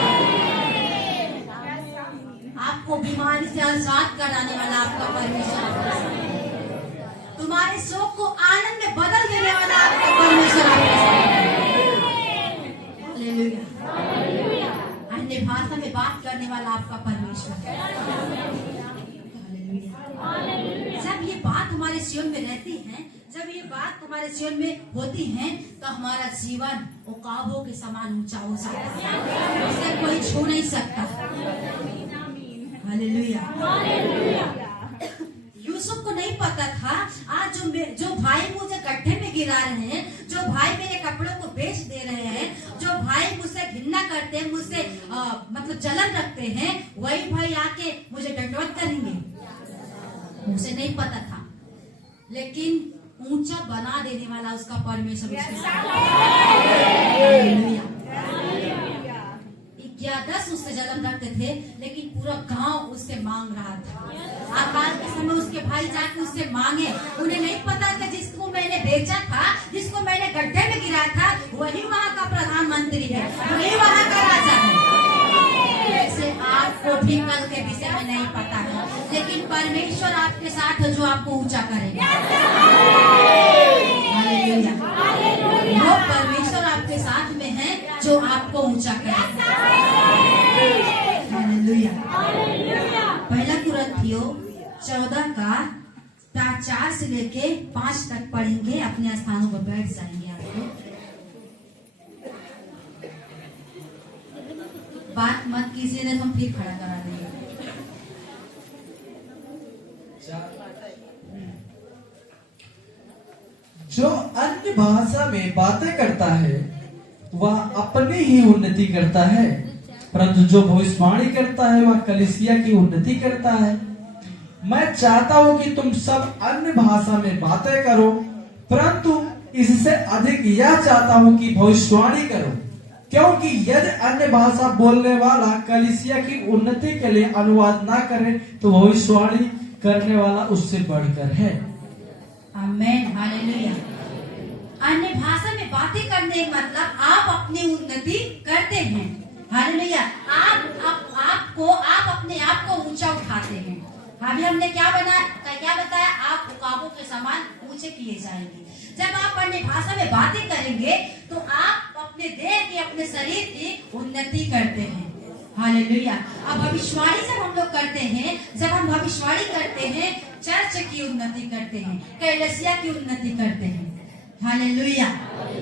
आपको बीमारी से आजाद कराने वाला आपका परमेश्वर आपके साथ है, तुम्हारे शोक को आनंद में बदल देने वाला आपका परमेश्वर आपके साथ है। हालेलुया। अन्य भाषा में बात करने वाला आपका परमेश्वर है। हालेलुया। जब ये बात हमारे जीवन में रहती है, जब ये बात हमारे जीवन में होती है, तो हमारा जीवन उकाबों के समान ऊंचा हो सकता है, उसे कोई छू नहीं सकता। हालेलुया। यूसुफ को नहीं पता था, आज जो भाई मुझे गड्ढे में गिरा रहे हैं, जो भाई मेरे कपड़ों को बेच दे रहे हैं, जो भाई मुझसे घृणा करते हैं, मुझसे मतलब जलन रखते हैं, वही भाई आके मुझे दंडवत करेंगे। मुझे नहीं पता था, लेकिन ऊंचा बना देने वाला उसका परमेश्वर उसके साथ। हालेलुया। 10 उससे जलन रखते थे, लेकिन पूरा गांव उससे मांग रहा था। आकाश के समय उसके भाई जाके उससे मांगे, उन्हें नहीं पता कि जिसको मैंने बेचा था, जिसको मैंने गड्ढे में गिराया था, वही वहाँ का प्रधानमंत्री है, वही वहाँ का राजा है। ऐसे आपको भी कल के विषय में नहीं पता है, लेकिन परमेश्वर आपके साथ है जो आपको ऊंचा करेगा। हालेलुया। वो परमेश्वर आपके साथ में है जो आपको ऊंचा करेगा। हालेलुया। पहला कुरिन्थियों 14 का 4 से लेके 5 तक पढ़ेंगे, अपने स्थानों पर बैठ जाएंगे। आपको बात मत कीजिए, नहीं तो हम फिर खड़ा करा देंगे। जो अन्य भाषा में बातें करता है वह अपनी ही उन्नति करता है, परंतु जो भविष्यवाणी करता है वह कलीसिया की उन्नति करता है। मैं चाहता हूं कि तुम सब अन्य भाषा में बातें करो, परंतु इससे अधिक यह चाहता हूं कि भविष्यवाणी करो, क्योंकि यदि अन्य भाषा बोलने वाला कलीसिया की उन्नति के लिए अनुवाद ना करे तो भविष्यवाणी करने वाला उससे बढ़कर है। आमेन, हालेलुया। अन्य भाषा में बातें करने का मतलब आप अपनी उन्नति करते हैं। हालेलुया। आप अपने आप को ऊंचा उठाते हैं। अभी हमने क्या बताया, आप उकाबों के समान ऊंचे किए जाएंगे। जब आप अन्य भाषा में बातें करेंगे तो आप अपने देह की, अपने शरीर की उन्नति करते हैं। हालेलुया। अब भविष्यवाणी जब हम लोग करते हैं, जब हम भविष्यवाणी करते हैं, चर्च की उन्नति करते हैं, कलीसिया की उन्नति करते हैं। हालेलुया।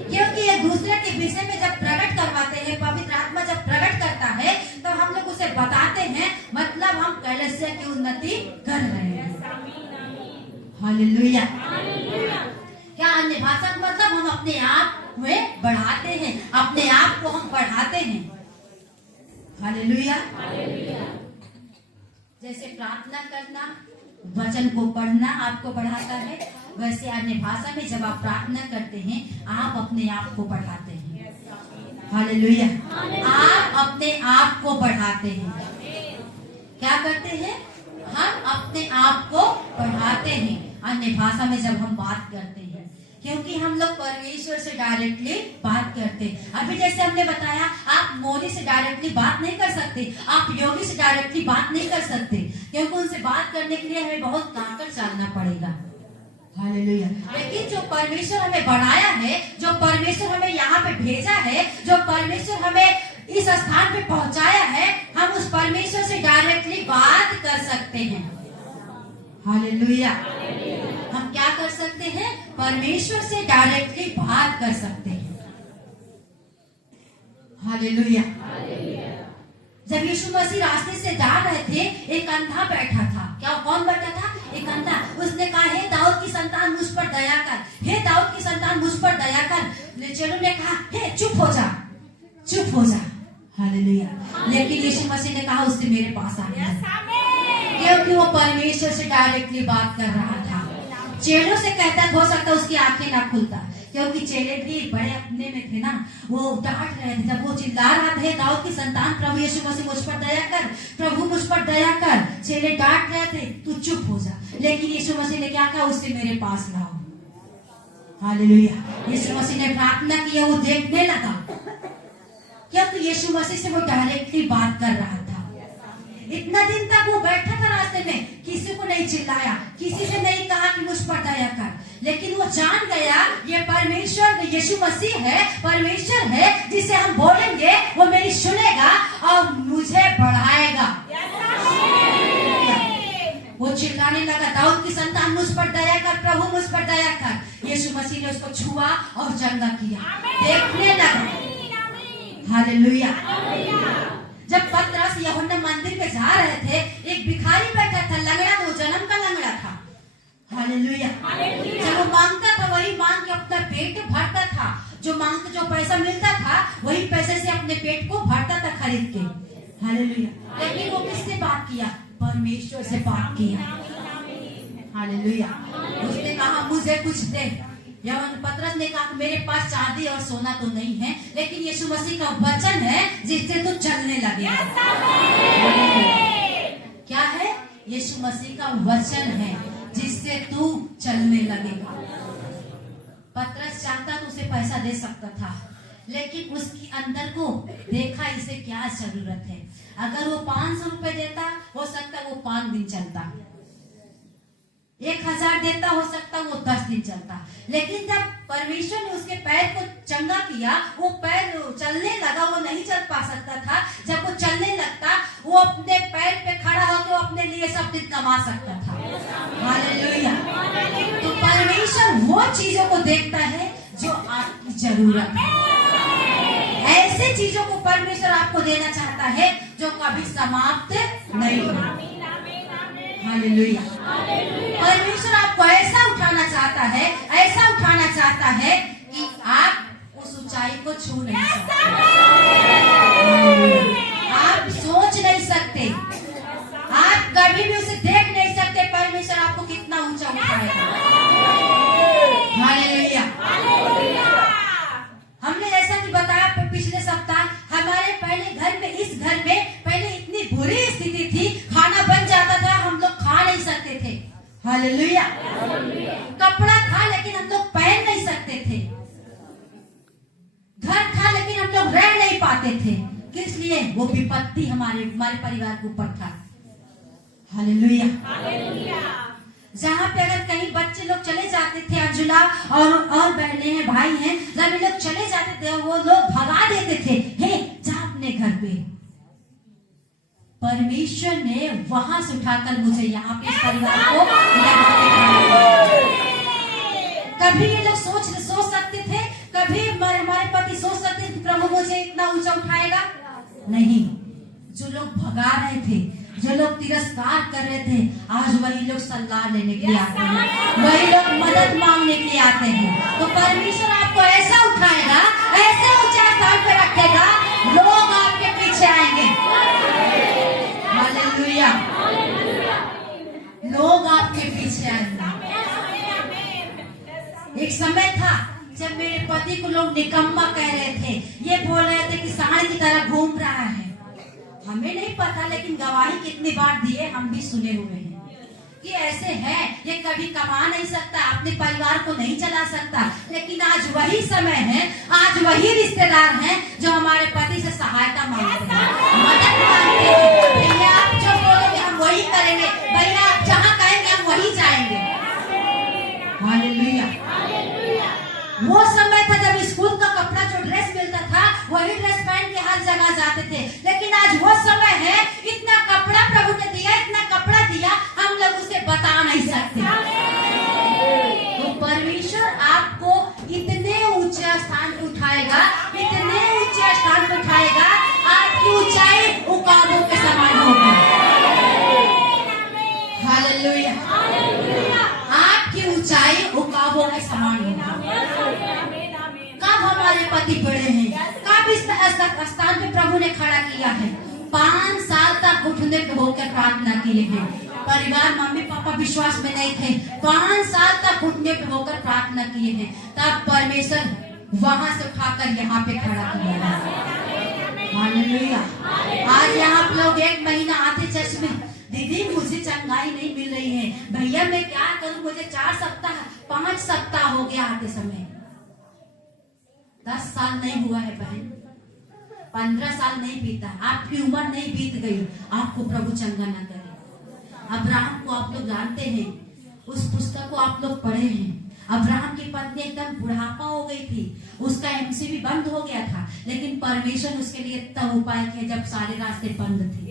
क्योंकि एक दूसरे के विषय में जब प्रकट करवाते हैं, पवित्र आत्मा जब प्रकट करता है तो हम लोग उसे बताते हैं, मतलब हम कलीसिया की उन्नति कर रहे हैं। हालेलुया। क्या अन्य भाषा का मतलब हम अपने आप में बढ़ाते हैं, अपने आप को हम बढ़ाते हैं। हालेलुया। जैसे प्रार्थना करना, वचन को पढ़ना आपको बढ़ाता है, वैसे अन्य भाषा में जब आप प्रार्थना करते हैं आप अपने आप को बढ़ाते हैं। हालेलुया। आप अपने आप को बढ़ाते हैं। क्या करते हैं? हम अपने आप को बढ़ाते हैं अन्य भाषा में जब हम बात करते हैं, क्योंकि हम लोग परमेश्वर से डायरेक्टली बात करते हैं। अभी जैसे हमने बताया, आप मोदी से डायरेक्टली बात नहीं कर सकते, आप योगी से डायरेक्टली बात नहीं कर सकते, क्योंकि उनसे बात करने के लिए हमें बहुत ताकत चलना पड़ेगा। हालेलुया। लेकिन जो परमेश्वर हमें बनाया है, जो परमेश्वर हमें यहाँ पे भेजा है, जो परमेश्वर हमें इस स्थान पे पहुंचाया है, हम उस परमेश्वर से डायरेक्टली बात कर सकते हैं। हालेलुया। हम क्या कर सकते हैं? परमेश्वर से डायरेक्टली बात कर सकते हैं। हालेलुया। जब यीशु मसीह रास्ते से जा रहे थे, एक अंधा बैठा था। क्या कौन बैठा था? एक अंधा। उसने कहा, हे दाऊद की संतान मुझ पर दया कर, हे दाऊद की संतान मुझ पर दया कर। चेलों ने कहा, हे चुप हो जा, चुप हो जा। हालेलुया। लेकिन यीशु मसीह ने कहा, उससे मेरे पास आ गया, क्योंकि वो परमेश्वर से डायरेक्टली बात कर रहा था। चेलों से कहता, हो सकता उसकी आंखें ना खुलता, क्योंकि चेले भी बड़े अपने में थे ना, वो डांट रहे थे। जब वो चिल्ला रहा था, दाऊद की संतान प्रभु यीशु मसीह मुझ पर दया कर, प्रभु मुझ पर दया कर, चेले डांट रहे थे, तू चुप हो जा। लेकिन यीशु मसीह ने क्या कहा? उससे मेरे पास लाओ। हालेलुया। यीशु मसीह ने प्रार्थना की, वो देखने लगा, क्योंकि यीशु मसीह से वो डायरेक्टली बात कर रहा था। इतना दिन तक वो बैठा था रास्ते में, किसी को नहीं चिल्लाया, किसी से नहीं कहा कि मुझ पर दया कर, लेकिन वो जान गया ये परमेश्वर यीशु मसीह है, परमेश्वर है, जिसे हम बोलेंगे वो मेरी सुनेगा और मुझे बढ़ाएगा। वो चिल्लाने लगा, दाऊद की संतान मुझ पर दया कर, प्रभु मुझ पर दया कर। यीशु मसीह ने उसको छुआ और चंगा किया, देखने लगा। हालेलुया। जब पतरस यूहन्ना मंदिर में जा रहे थे, एक भिखारी बैठा था, लंगड़ा, वो जन्म का लंगड़ा था। हालेलुया। जब वो मांगता था, वही मांग के अपना पेट भरता था। जो पैसा मिलता था, वही पैसे से अपने पेट को भरता था खरीद के। हालेलुया। लेकिन वो किससे बात किया? परमेश्वर से बात किया। हालेलुया। उसने कहा, मुझे कुछ दे। पतरस ने कहा, मेरे पास चांदी और सोना तो नहीं है, लेकिन यीशु मसीह का वचन है जिससे तू चलने लगेगा। क्या है? यीशु मसीह का वचन है जिससे तू चलने लगेगा। पतरस चाहता तो उसे पैसा दे सकता था, लेकिन उसकी अंदर को देखा, इसे क्या जरूरत है। अगर वो 500 रुपए देता, हो सकता वो 5 दिन चलता, 1000 देता, हो सकता वो 10 दिन चलता। लेकिन जब परमेश्वर ने उसके पैर को चंगा किया, वो पैर चलने लगा, वो नहीं चल पा सकता था। जब वो चलने लगता, वो अपने पैर पे खड़ा होकर अपने लिए सब दिन कमा सकता था। हालेलुया। तो परमेश्वर वो चीजों को देखता है जो आपकी जरूरत है। ऐसे चीजों को परमेश्वर आपको देना चाहता है जो कभी समाप्त नहीं हो। हालेलुया। परमेश्वर आपको ऐसा उठाना चाहता है, ऐसा उठाना चाहता जाता है कि आप उस ऊंचाई को छू नहीं सकते, आप सोच नहीं सकते, आप कभी भी उसे देख नहीं सकते। परमेश्वर आपको कितना ऊंचा उठाएगा। हालेलुया। हमने जैसा कि बताया पिछले सप्ताह, हमारे पहले घर में, इस घर में पहले इतनी बुरी स्थिति थी, खाना बन जाता था, हम लोग खा नहीं सकते थे। हालेलुया। कपड़ा था लेकिन हम लोग पहन नहीं सकते थे, घर था लेकिन हम लोग रह नहीं पाते थे। किस लिए? वो विपत्ति हमारे परिवार के ऊपर था। हालेलुया। जहाँ पे अगर कहीं बच्चे लोग चले जाते थे, अंजुला और बहनें हैं, भाई हैं, जब ये लोग चले जाते थे वो लोग भगा देते थे, हे जा अपने घर पे। परमेश्वर ने वहां से उठाकर मुझे यहाँ पे इस परिवार को यहाँ पे। कभी ये लोग सोच सकते थे, कभी हमारे पति सोच सकते थे प्रभु मुझे इतना ऊंचा उठाएगा? नहीं। जो लोग भगा रहे थे, जो लोग तिरस्कार कर रहे थे, आज वही लोग सलाह लेने के लिए आते हैं, वही लोग मदद मांगने के लिए आते हैं। तो परमेश्वर आपको ऐसा उठाएगा, ऐसे ऊंचा स्थान पे रखेगा, लोग आपके पीछे आएंगे। हालेलुया। लोग आपके पीछे आएंगे। एक समय था जब मेरे पति को लोग निकम्मा कह रहे थे, ये बोल रहे थे कि सांड की तरह घूम रहा है। हमें नहीं पता, लेकिन गवाही कितनी बार दिए हम भी सुने हुए हैं कि ऐसे है, ये कभी कमा नहीं सकता, अपने परिवार को नहीं चला सकता। लेकिन आज वही समय है, आज वही रिश्तेदार हैं जो हमारे पति से सहायता मांगते हैं, मदद मांगते हैं। भैया आप जो बोलोगे हम वही करेंगे, भैया आप जहाँ कहेंगे हम वही जाएंगे। हालेलुया। वो समय था जब स्कूल का कपड़ा, जो ड्रेस मिलता था, वही ड्रेस पहन के हर जगह जाते थे। लेकिन आज वो समय है, इतना कपड़ा प्रभु ने दिया, इतना कपड़ा दिया, हम लोग उसे बता नहीं सकते। तो परमेश्वर आपको इतने ऊंचे स्थान पे उठाएगा, इतने ऊंचे स्थान पे उठाएगा, आपकी ऊंचाई उकाबों के समान होगी। हालेलुया। आपकी ऊंचाई उकाबों के समान होगी। कब हमारे पति बड़े हैं, कब इस स्थान पे प्रभु ने खड़ा किया है? 5 साल तक घुटने पे होकर प्रार्थना किए हैं। परिवार, मम्मी पापा विश्वास में नहीं थे, 5 साल तक घुटने पे होकर प्रार्थना किए हैं। तब परमेश्वर वहां से उठाकर यहाँ पे खड़ा किया है। हालेलुया। आज यहाँ आप लोग 1 महीना आते चर्च में, दीदी मुझे चंगाई नहीं मिल रही है, भैया मैं क्या करूं, मुझे 4 सप्ताह 5 सप्ताह हो गया आते समय। 10 साल नहीं हुआ है बहन, 15 साल नहीं बीता, आपकी उम्र नहीं बीत गई, आपको प्रभु चंगा ना करे। अब्राहम को आप लोग जानते हैं, उस पुस्तक को आप लोग पढ़े हैं। अब्राहम की पत्नी एकदम बुढ़ापा हो गई थी, उसका एमसीवी बंद हो गया था, लेकिन परमेश्वर उसके लिए तब उपाय किए जब सारे रास्ते बंद थे।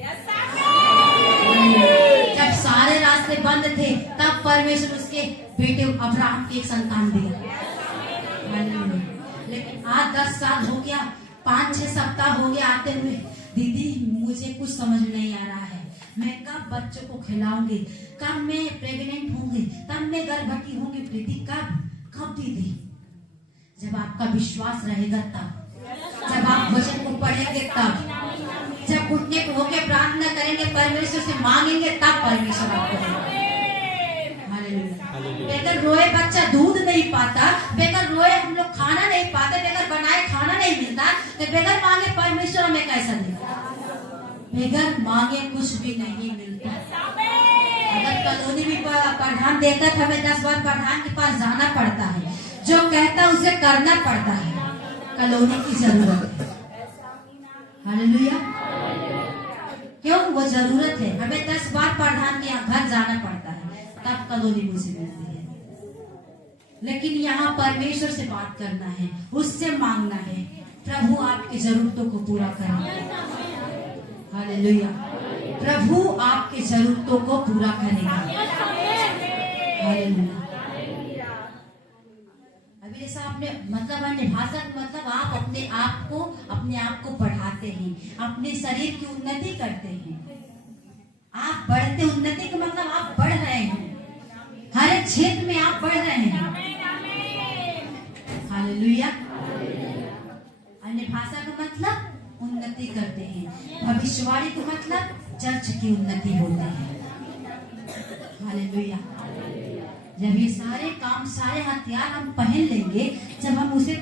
जब सारे रास्ते बंद थे तब परमेश्वर उसके बेटे अब्राहम की एक संतान दिया। लेकिन आज 10 साल हो गया, 5-6 सप्ताह हो गया आते हुए, दीदी मुझे कुछ समझ नहीं आ रहा है, मैं कब बच्चों को खिलाऊंगी, कब मैं प्रेग्नेंट होंगी, तब मैं गर्भवती होंगी, प्रीति कब दीदी? जब आपका विश्वास रहेगा तब, जब आप वचन को पढ़ेंगे तब, जब घुटने पे होकर प्रार्थना करेंगे, परमेश्वर से मांगेंगे, तब परमेश्वर आपको देगा। बेगर रोए बच्चा दूध नहीं पाता, बेगर रोए हम लोग खाना नहीं पाते, बेगर बनाए खाना नहीं मिलता, तो बेगर मांगे परमेश्वर हमें कैसा देगा? बेगर मांगे कुछ भी नहीं मिलता। अगर कॉलोनी में प्रधान देता था, हमें 10 बार प्रधान के पास जाना पड़ता है, जो कहता उसे करना पड़ता है। कॉलोनी की जरूरत है। हालेलुया। क्यों? वो जरूरत है, हमें 10 बार प्रधान के घर जाना पड़ता है, तब कॉलोनी मुझे मिलती है। लेकिन यहाँ परमेश्वर से बात करना है, उससे मांगना है, प्रभु आपकी जरूरतों को पूरा करेगा। हालेलुया। प्रभु आपकी जरूरतों को पूरा करेगा। हालेलुया। अभी जैसा आपने मतलब अन्य भाषा मतलब आप अपने आप को बढ़ाते हैं, अपने शरीर की उन्नति करते हैं, आप बढ़ते, उन्नति का मतलब आप बढ़ रहे हैं, हर एक क्षेत्र में आप बढ़ रहे हैं। हालेलुया। अन्य भाषा का मतलब उन्नति करते हैं। भविष्यवाणी का मतलब चर्च की उन्नति होते हैं। हालेलुया। जब ये सारे काम, सारे हथियार हम पहन लेंगे, जब हम उसे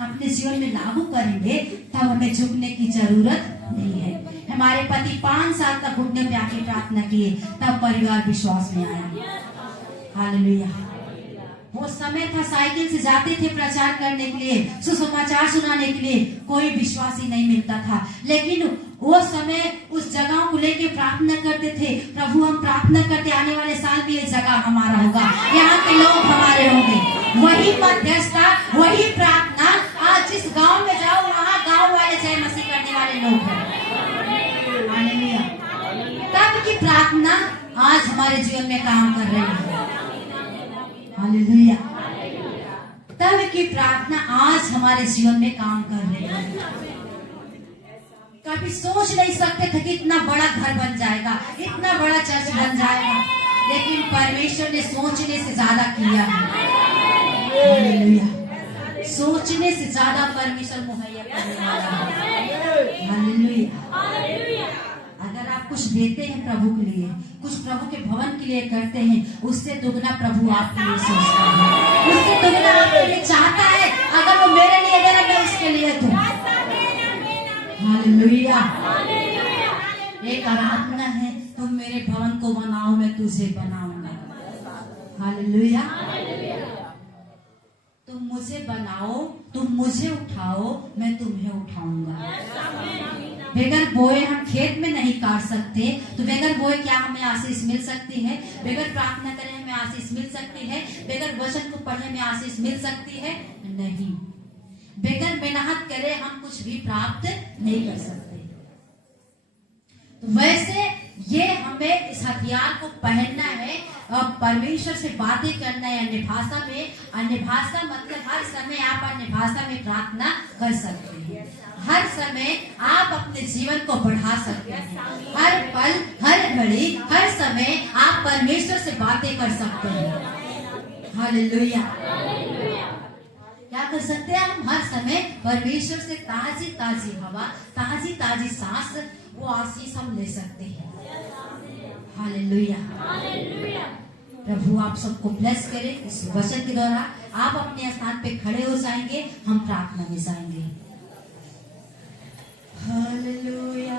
अपने जीवन में लागू करेंगे, तब हमें झुकने की जरूरत नहीं है। हमारे पति 5 साल तक घुटने पे आके प्रार्थना किए, तब परिवार विश्वास में आया। हालेलुया। वो समय था साइकिल से जाते थे प्रचार करने के लिए, सुसमाचार सुनाने के लिए, कोई विश्वासी नहीं मिलता था। लेकिन वो समय उस जगह को लेके प्रार्थना करते थे, प्रभु हम प्रार्थना करते आने वाले साल भी ये जगह हमारा होगा, यहाँ के लोग हमारे होंगे। वही मध्यस्थता, वही प्रार्थना आज जिस गांव में जाओ वहाँ गांव वाले जय मसीह करने वाले लोग हैं। हालेलुया। तब की प्रार्थना आज हमारे जीवन में काम कर रही है। हालेलुया। तब की प्रार्थना आज हमारे जीवन में काम कर रही है। कभी सोच नहीं सकते थे कि इतना बड़ा घर बन जाएगा, इतना बड़ा चर्च बन जाएगा, लेकिन परमेश्वर ने सोचने से ज्यादा किया है। हालेलुया। सोचने से ज्यादा परमेश्वर मुहैया करने वाला है। हालेलुया। अगर आप कुछ देते हैं प्रभु के लिए, कुछ प्रभु के भवन के लिए करते हैं, उससे दुगना प्रभु आपके लिए सोचता है, उससे दुगना आपके लिए चाहता है। अगर वो मेरे लिए दे रहा, मैं उसके लिए दूं। हालेलुया। एक आराधना है, तुम मेरे भवन को बनाओ, मैं तुझे बनाऊंगा। हालेलुया। तुम मुझे बनाओ, तुम मुझे उठाओ, मैं तुम्हें उठाऊंगा। बगैर बोए हम खेत में नहीं काट सकते, तो बगैर बोए क्या हमें आशीष मिल सकती है? बगैर प्रार्थना करे हमें आशीष मिल सकती है? बगैर वचन को पढ़े हमें आशीष मिल सकती है? नहीं। बगैर मेहनत करे हम कुछ भी प्राप्त नहीं कर सकते। तो वैसे ये हमें इस हथियार को पहनना है और परमेश्वर से बातें करना है अन्य भाषा में। अन्य भाषा मतलब हर समय आप अन्य भाषा में प्रार्थना कर सकते हैं। हर समय आप अपने जीवन को बढ़ा सकते हैं। हर पल, हर घड़ी, हर समय आप परमेश्वर से बातें कर सकते हैं। हालेलुया। क्या कर सकते हैं हम? हर समय परमेश्वर से ताजी ताजी हवा, ताजी ताजी सांस, वो आशीष हम ले सकते हैं। हालेलुया। प्रभु आप सबको ब्लेस करे। इस वचन के द्वारा आप अपने स्थान पे खड़े हो जाएंगे, हम प्रार्थना में जाएंगे। हालेलुया।